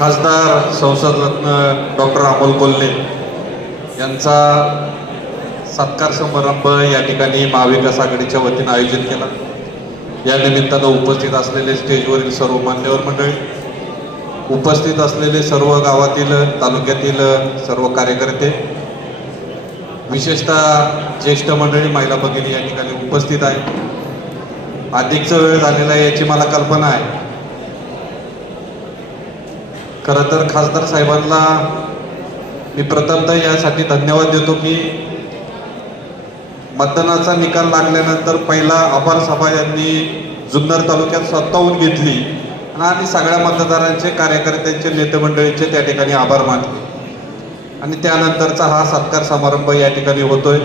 खासदार संसद रत्न डॉक्टर अमोल कोल्हे यांचा सत्कार समारंभ या ठिकाणी महाविकास आघाडीच्या वतीनं आयोजित केला. या निमित्तानं उपस्थित असलेले स्टेजवरील सर्व मान्यवर मंडळी उपस्थित असलेले सर्व गावातील तालुक्यातील सर्व कार्यकर्ते विशेषतः ज्येष्ठ मंडळी महिला भगिनी या ठिकाणी उपस्थित आहे अधिकचा वेळ झालेला आहे याची मला कल्पना आहे. खरं तर खासदार साहेबांना मी प्रथमतः यासाठी धन्यवाद देतो की मतदानाचा निकाल लागल्यानंतर पहिला आभार सभा यांनी जुन्नर तालुक्यात स्वतःहून घेतली. आणि सगळ्या मतदारांचे कार्यकर्त्यांचे नेतेमंडळींचे त्या ठिकाणी आभार मानले आणि त्यानंतरचा हा सत्कार समारंभ या ठिकाणी होतोय.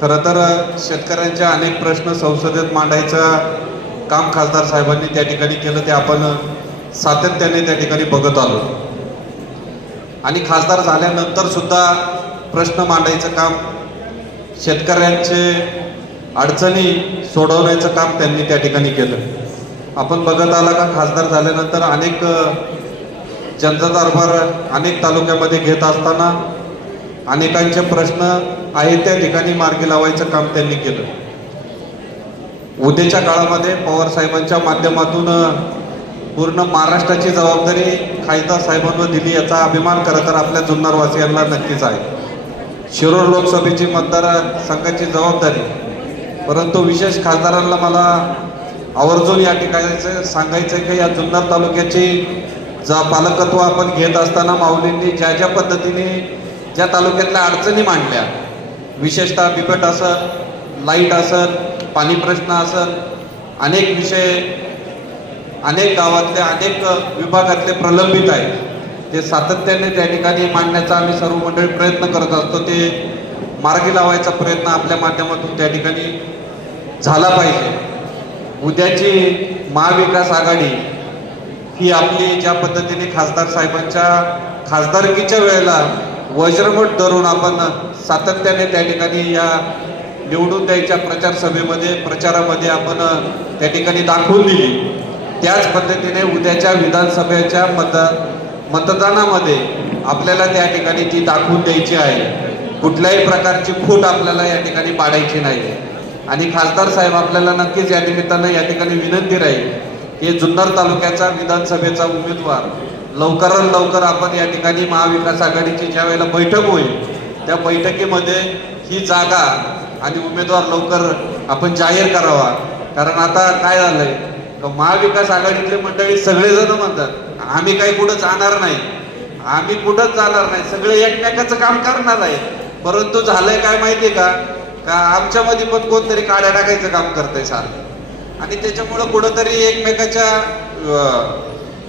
खरं तर शेतकऱ्यांचे अनेक प्रश्न संसदेत मांडायचं काम खासदार साहेबांनी त्या ठिकाणी केलं ते आपण सातत्याने त्या ठिकाणी बघत आलो. आणि खासदार झाल्यानंतर सुद्धा प्रश्न मांडायचं काम शेतकऱ्यांचे अडचणी सोडवण्याचं काम त्यांनी त्या ठिकाणी केलं. आपण बघत आला का खासदार झाल्यानंतर अनेक अ, जनता दरबार अनेक तालुक्यामध्ये घेत असताना अनेकांचे प्रश्न आहे त्या ठिकाणी मार्गी लावायचं काम त्यांनी केलं. उद्याच्या काळामध्ये पवार साहेबांच्या माध्यमातून पूर्ण महाराष्ट्राची जबाबदारी खासदार साहेबांवर दिली याचा अभिमान खरं तर आपल्या जुन्नरवासियांना नक्कीच आहे. शिरूर लोकसभेची मतदार संघाची जबाबदारी. परंतु विशेष खासदारांना मला आवर्जून या ठिकाणी सांगायचं आहे की या जुन्नर तालुक्याची जा पालकत्व आपण घेत असताना माऊलींनी ज्या ज्या पद्धतीने ज्या तालुक्यातल्या अडचणी मांडल्या विशेषतः बिकट असेल लाइट असेल पाणी प्रश्न असेल अनेक विषय अनेक गावातले अनेक विभागातले प्रलंबित आहेत. ते सातत्याने त्या ठिकाणी मांडण्याचा आम्ही सर्व मंडळी प्रयत्न करत असतो. ते मार्गी लावायचा प्रयत्न आपल्या माध्यमातून त्या ठिकाणी झाला पाहिजे. उद्याची महाविकास आघाडी ही आपली ज्या पद्धतीने खासदार साहेबांच्या खासदारकीच्या वेळेला वज्रमट धरून आपण सातत्याने त्या ठिकाणी या निवडून द्यायच्या प्रचार सभेमध्ये प्रचारामध्ये आपण त्या ठिकाणी दाखवून दिली. त्याच पद्धतीने उद्याच्या विधानसभेच्या मत मतदानामध्ये आपल्याला त्या ठिकाणी ती दाखवून द्यायची आहे. कुठल्याही प्रकारची फूट आपल्याला या ठिकाणी पाडायची नाही. आणि खासदार साहेब आपल्याला नक्कीच या निमित्तानं या ठिकाणी विनंती राहील की जुन्नर तालुक्याचा विधानसभेचा उमेदवार लवकरात लवकर आपण या ठिकाणी महाविकास आघाडीची ज्या वेळेला बैठक होईल त्या बैठकीमध्ये ही जागा आणि उमेदवार लवकर आपण जाहीर करावा. कारण आता काय झालंय? महाविकास आघाडीतले मंडळी सगळेजण म्हणतात आम्ही काही कुठं जाणार नाही. आम्ही कुठंच जाणार नाही. सगळे एकमेकाचं काम करणार आहे. परंतु झालंय काय माहितीये का? का आमच्यामध्ये पण कोणतरी काड्या टाकायचं काम करतंय सारखं. आणि त्याच्यामुळं कुठंतरी एकमेकाच्या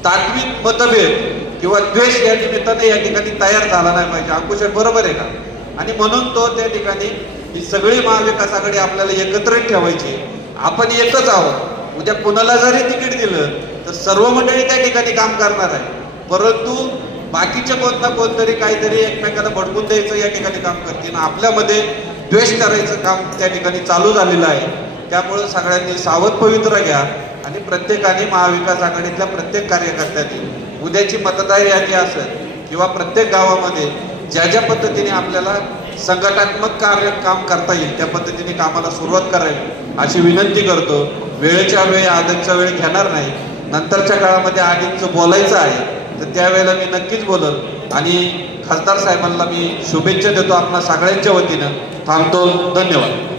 तात्विक मतभेद किंवा द्वेष या निमित्ताने या ठिकाणी तयार झाला नाही पाहिजे. अंकुश बरोबर आहे का? आणि म्हणून तो त्या ठिकाणी ही सगळी महाविकास आघाडी आपल्याला एकत्रित ठेवायची आपण एकच आहोत. उद्या कुणाला जरी तिकीट दिलं तर सर्व मंडळी त्या ठिकाणी काम करणार आहे परंतु बाकीच्या कोणता कोणतरी काहीतरी एकमेकाला भडकून द्यायचं या ठिकाणी काम करतील. आपल्यामध्ये द्वेष करायचं काम त्या ठिकाणी चालू झालेलं आहे. त्यामुळं सगळ्यांनी सावध पवित्र घ्या आणि प्रत्येकाने महाविकास आघाडीतल्या प्रत्येक कार्यकर्त्यांनी उद्याची मतदार यादी असेल किंवा प्रत्येक गावामध्ये ज्या ज्या पद्धतीने आपल्याला संघटनात्मक कार्य काम करता येईल त्या पद्धतीने कामाला सुरुवात करावी अशी विनंती करतो. वेळेच्या वेळी आदरच्या वेळ घेणार नाही. नंतरच्या काळामध्ये आधीचं बोलायचं आहे तर त्यावेळेला मी नक्कीच बोलल. आणि खासदार साहेबांना मी शुभेच्छा देतो आपणा सगळ्यांच्या वतीनं. थांबतो. धन्यवाद.